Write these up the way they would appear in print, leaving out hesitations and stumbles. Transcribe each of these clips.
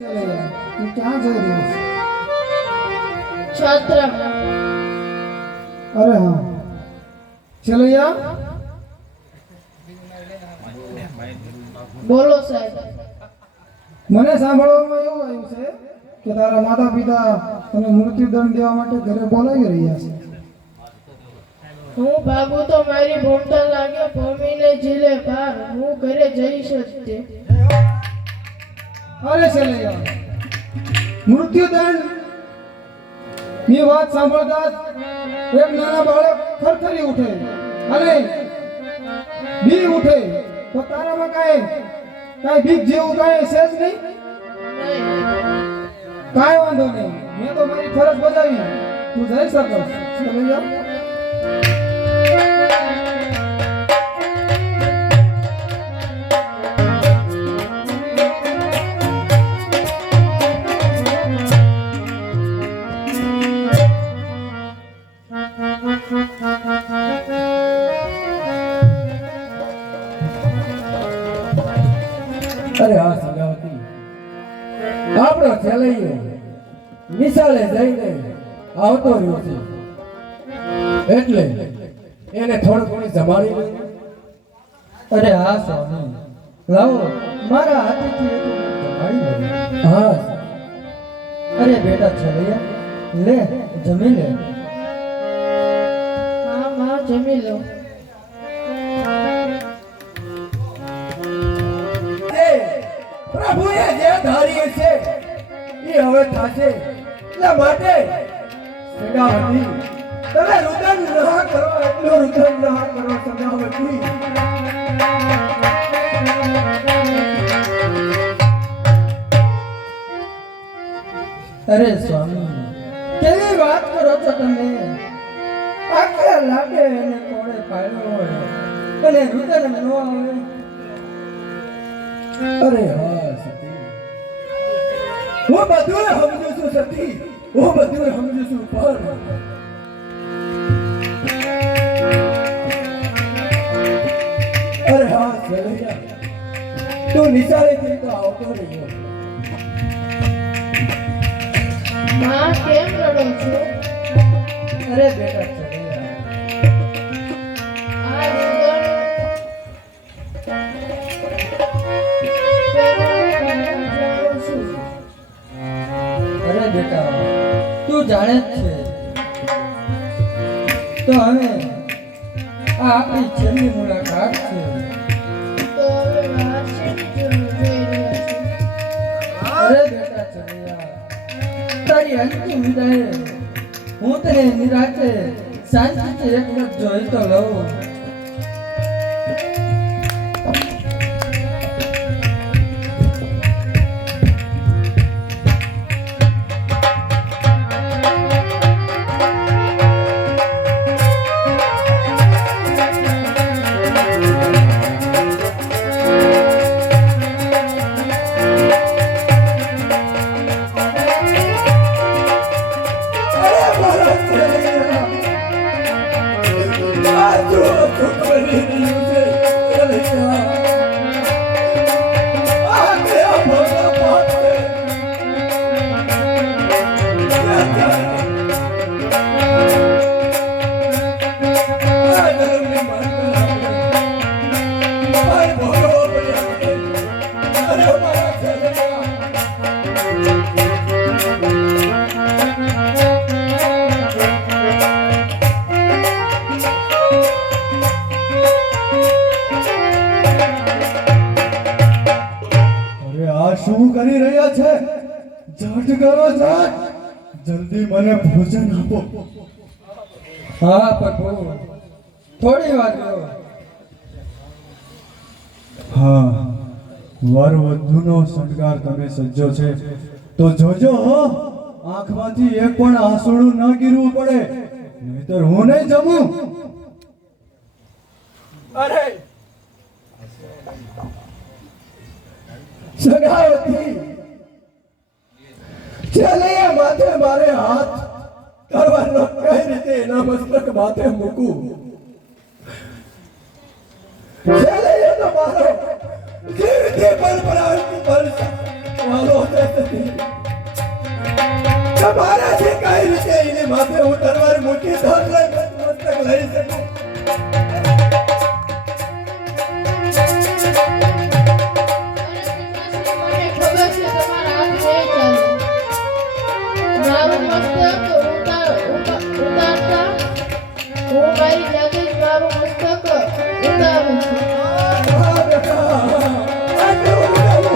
તું ક્યાં જઈ રહ્યો છે? છાત્રામાં. અરે હા ચલૈયા, બોલો સાહેબ. મને સાંભળવામાં એવું આવ્યું છે કે તારા માતા પિતા તને મૃત્યુદંડ દેવા માટે ઘરે બોલાવી રહ્યા છે. હું ભાગું તો મારી ભૂમતા લાગે ભૂમિને ઝીલે પાર. હું ઘરે જઈશ જ તે. અરે ચલૈયા, મૃત્યુદંડ ની વાત સાંભળતા જ એક નાના બાળક થરથરી ઉઠે અને બી ઉઠે. તો તારામાં કાંઈ બીક જેવું કાંઈ છે જ નહીં? કાંઈ વાંધો નહીં, મેં તો મારી ફરજ બજાવી. તું જઈ શકસ ચલૈયા. અરે હા સગાવતી, આપણો ચલૈયો નિશાળે જઈને આવતો રહ્યો છે, એટલે એને થોડું ઘણું જમાડી લો. અરે હા સ્વામી, લાવો મારા હાથેથી એક જમાડી લો. હા અરે બેટા છલૈયા, લે જમી લે. હા માં, જમી લો. પ્રભુએ જે ધાર્યું છે એ હવે થશે. એટલા માટે સગાવતી, તમે રુદન ના કરો, એટલું રુદન ના કરો સગાવતી. અરે સ્વામી, કેવી વાત કરો છો તમે? આખે લાગે એને કોળે પાડ્યો હોય અને રુદન ન આવે. અરે હા સતી, હું બધું સમજુ છું સતી, હું બધું સમજુ છું. પણ અરે હા ચલૈયા, તું નિશાળેથી તો આવતો રહ્યો. માં, કેમ રડો છો? અરે બેટા છલૈયા, આ રુદન પહેરવાનું જાણું છું. અરે બેટા તું જાણે જ છે. તો હવે આ આપણી છેલ્લી મુલાકાત છે. તો હવે વાર્ષિક જઈ રહ્યા છે. અરે બેટા છલૈયા, તારી અંતિમ વિદાય હું તને નિરાતે શાંતિથી એક વખત જોઈ તો લઉં. શું કરી રહ્યા છે? ઝટ કરો, ઝટ! જલ્દી મને ભોજન આપો. હા પ્રભુ, થોડી વાર લો. હા, વર વધુનો શણગાર તમે સજ્જો છે તો જોજો, આંખમાંથી એક પણ આંસુડું ન ગીરવું પડે, નહીતર હું નહીં જમું. અરે સગાવતી, ચલૈયા માથે મારે હાથ કરવાનો કઈ રીતે એના મસ્તક માથે મૂકું? ચલૈયા તો મારો જીવથી બળ પરાવતી બળ વાલો છે. નથી. તમારાથી કઈ રીતે એની માથે હું તલવાર મૂકી ધર લઈ મસ્તક લઈ શકું? મને ખબર છે તમારા હાથ નહીં ચાલે. મારું મસ્તક ઉતારતા હું મારી જાતે જ મારું મસ્તક ઉતારું છું. હા બેટા, આ કેવું બોલાવું?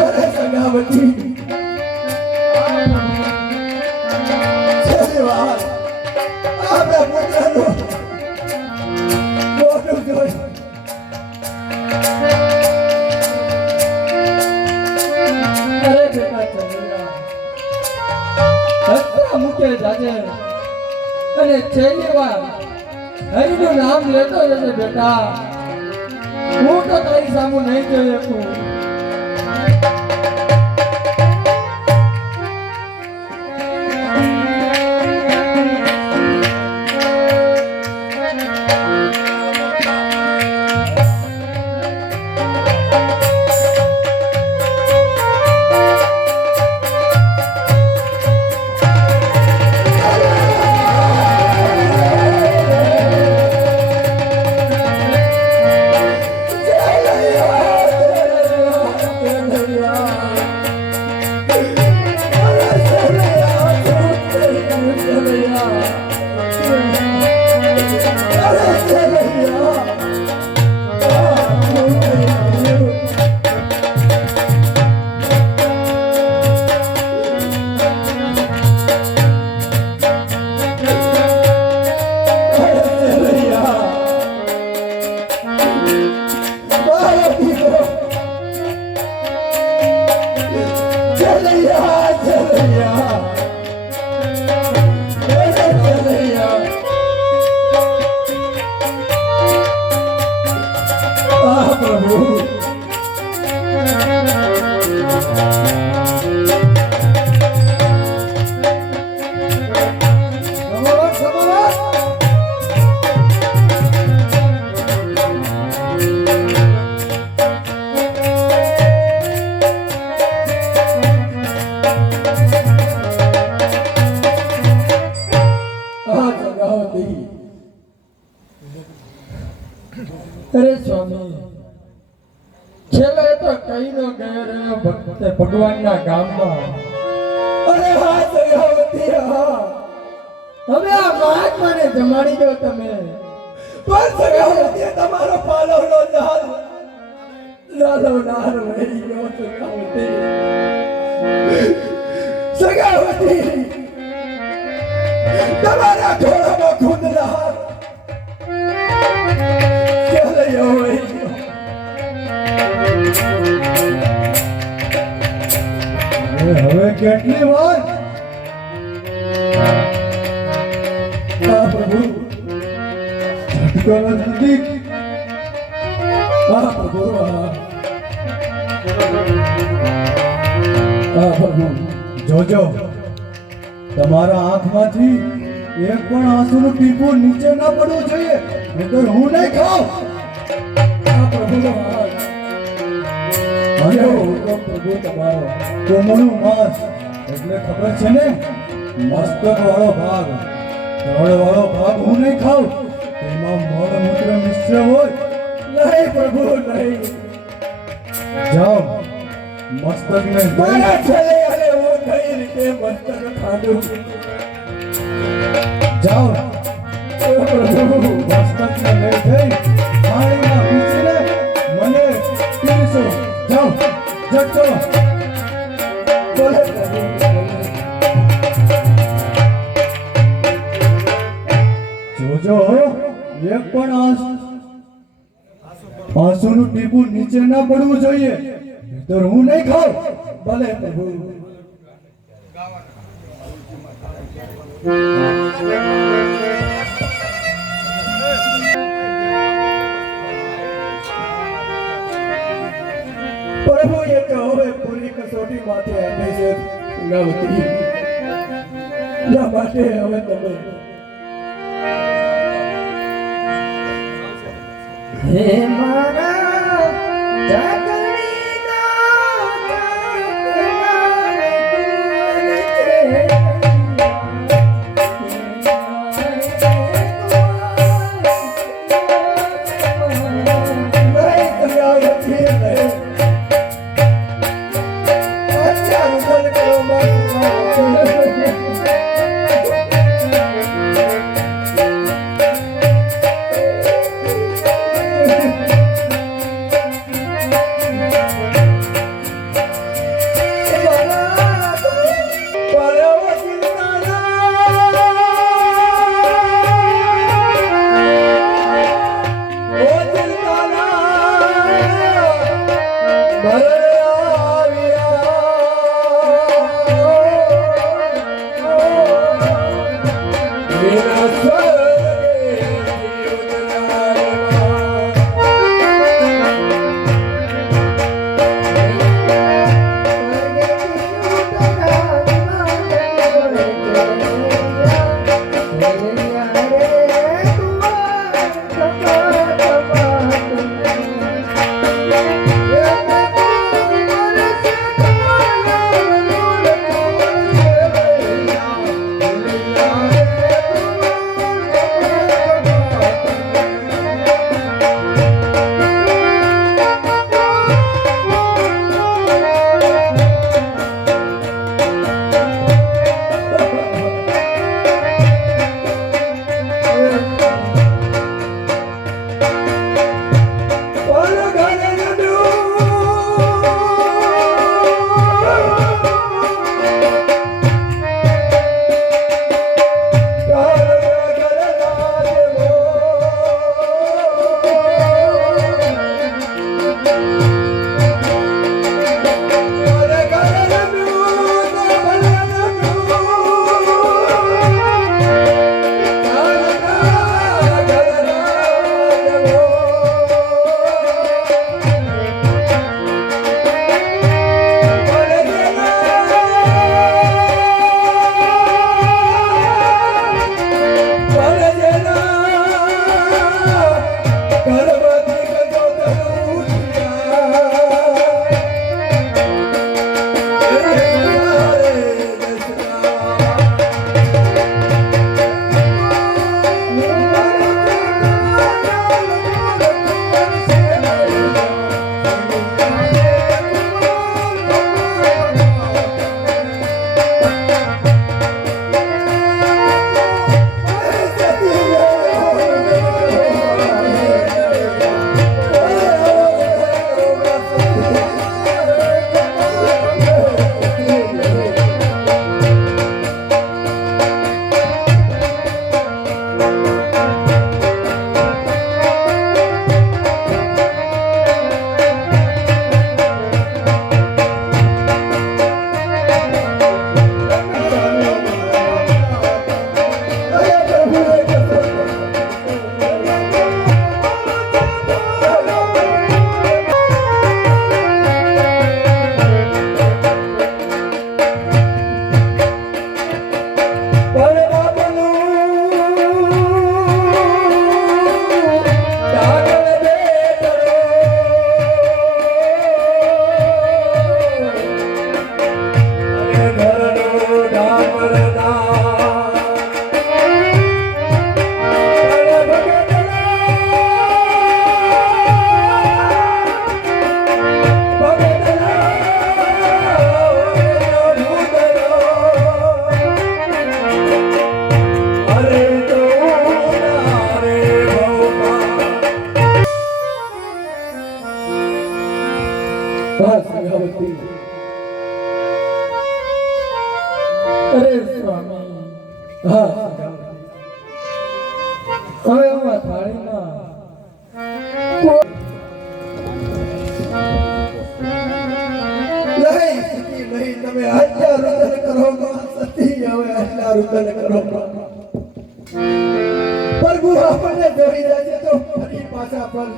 અરે સગાવતી, છેલ્લી વાર આપણા પુત્રનું મોઢું જોઈ અરે બેટા ચંદ્રા, હસતા મુકે જાજે અને છેલ્લી વાર હરિનું નામ લેતો જશે બેટા. હું તો તારી સામું નહીં જોઈ શકું. અરે સ્વામી, છેલ્લે તો કઈનો ગયો રહ્યો ભગવાનના ગામમાં. અરે હા સગાવતી, હા. હવે આ મહાત્માને જમાડી દો તમે. પણ સગાવતી, તમારો પાલવનો લાલ લાલવનાર રહી ગયો સગાવતી. સગાવતી, તમારા ઘોડામાં ખૂંદલા હવે કેટલી વાર? પ્રભુ, ઝટકો નજીક. પ્રભુ, પ્રભુ, જોજો તમારા આંખમાંથી એક પણ આંસુનું ટીપું નીચે ના પડવું જોઈએ, નહીંતર હું નહીં ખાઉં. અને હુકમ પ્રભુ તમારો. કોમળું માંસ એટલે ખબર છે ને, મસ્તક વાળો ભાગ. ધડ વાળો ભાગ હું નહીં ખાઉં. તેમાં મળ મૂત્ર મિશ્ર હોય. નહીં પ્રભુ, નહીં. જાઓ, મસ્તકને મારા છેલ્લે અને હું કઈ રીતે મસ્તક ખાધું. જાઓ પ્રભુ, મસ્તકને લઈ જઈ પાણીમાં પીસીને મને પીરસો. જાઓ, ઝટકો. બોલે પ્રભુ. જોજો, એક પણ આંસુનું ટીપું નીચે ના પડવું જોઈએ, નહીંતર હું નહીં ખાઉં. ભલે પ્રભુ. પ્રભુએ તો હવે પૂરી કસોટી માથે આપી છે ગંગાવતી ના માટે હવે તમે હે મારા ચાકરીના અરે સ્વામી હા હવે હું આ થાળીમાં નહીં તમે આટલા રુદન કરો સતી હવે આટલા રુદન કરો પ્રભુ આપણને જોઈ જાય તો ફરી પાછા પર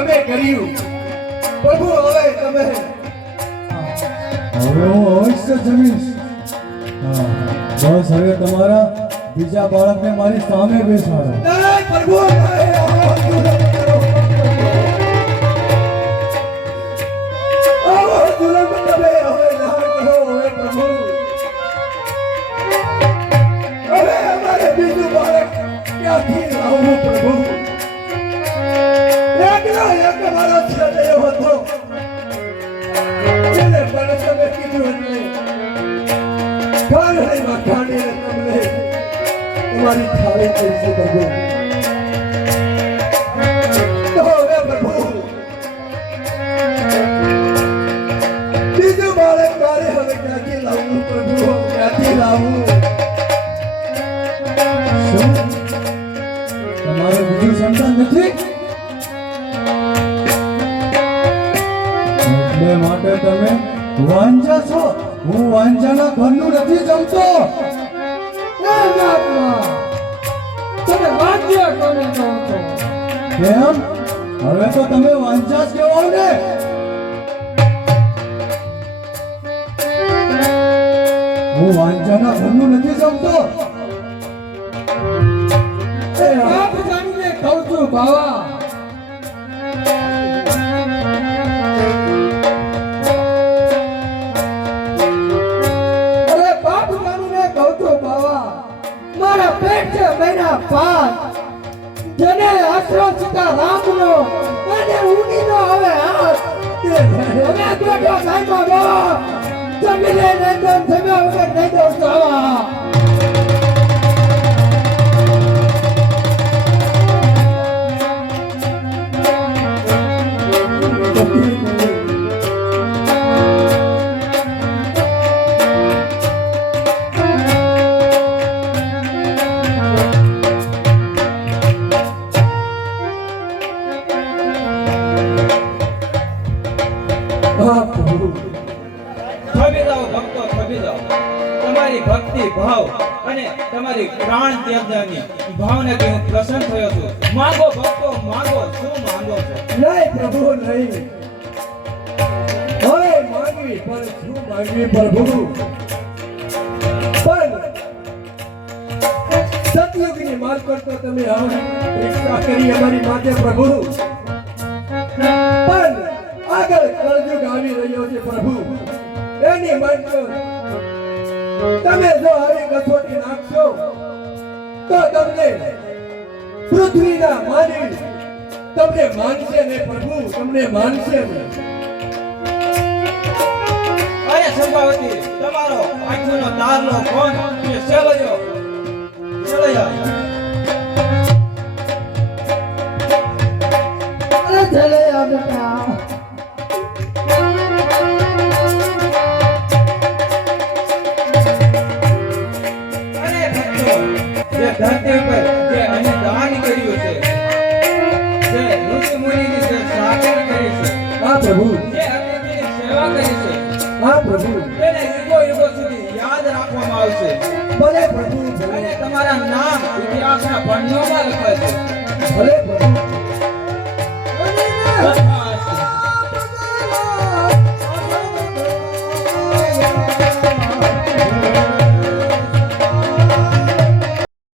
અમે કર્યું. પ્રભુ હવે તમે હવે હું અવશ્ય જમીશ. હા, બસ હવે તમારા બીજા બાળકને મારી સામે બેસાડો. નહીં પ્રભુ નહીં, આવો જુલમ કરો. આવો જુલમ તમે હવે ના કરો હવે પ્રભુ. હવે અમારે બીજું બાળક ક્યાંથી લાવવું પ્રભુ? એકનો એક મારો છેલ્લો હતો જેને પણ તમે કીધું એટલે ખાંડણીમાં ખાંડીને તમને તમારી થાળી કહીશું પ્રભુ. તો હવે પ્રભુ બીજું બાળક મારે હવે ક્યાંથી લાવવું પ્રભુ? ક્યાંથી લાવવું? શું તમારે બીજું સંતાન નથી? એટલે માટે તમે વાંજા છો. હું વાંજાના ઘરનું નથી જમતો. ના બાપમાં તમે વાંચ્ય કોને કહો છો? કેમ? હવે તો તમે વાંજા જ કહેવાઓ ને. હું વાંજાના ઘરનું નથી જમતો. બાપ જાણીને કહું છું બાવા. અરે બાપ જાણીને કહું છું બાવા. મારા પેટ છે મહિના 5. જેને આશરો સીતા રામનો એને ઊંઘીનો હવે હાથ. હવે બેઠો સાહેબમાં બાવા. જમી લે નહીં તો જમ્યા વગર નહીં દઉં બાવા. હા પ્રભુ. થમી જાઓ ભક્તો, થમી જાઓ. તમારી ભક્તિ ભાવ અને તમારી પ્રાણ ત્યાગની ભાવનાથી હું પ્રસન્ન થયો છું. માંગો ભક્તો માંગો, શું માંગો છો? નહીં પ્રભુ નહીં. હવે માંગવી પણ શું માંગવી પ્રભુ? પણ સતયુગની માર્ગ કરતો તમે પરીક્ષા કરી અમારી માથે પ્રભુ. પણ આગળ કળયુગ આવી રહ્યો છે પ્રભુ. એની માટે તમે જો આવી કસોટી નાખશો તો તમને પૃથ્વીના માનવી તમને માનશે ને પ્રભુ, તમને માનશે ને. અરે સંભાવતી, તમારો આંખોનો તારલો કોણ એ સેવયો સેવયા. અરે ચલે આ બેટા. અરે ભક્તો, જે ધરતી ઉપર જે અમે દાન કર્યું છે, જે ઋષિ મુનિની જે સાધના કરી છે, હા પ્રભુ, જે અતિથિની સેવા કરી છે, હા પ્રભુ, તેને યુગો સુધી યાદ રાખવામાં આવશે ભલે પ્રભુ, અને તમારા નામ ઇતિહાસના પન્નામાં લખાશે. ભલે પ્રભુ.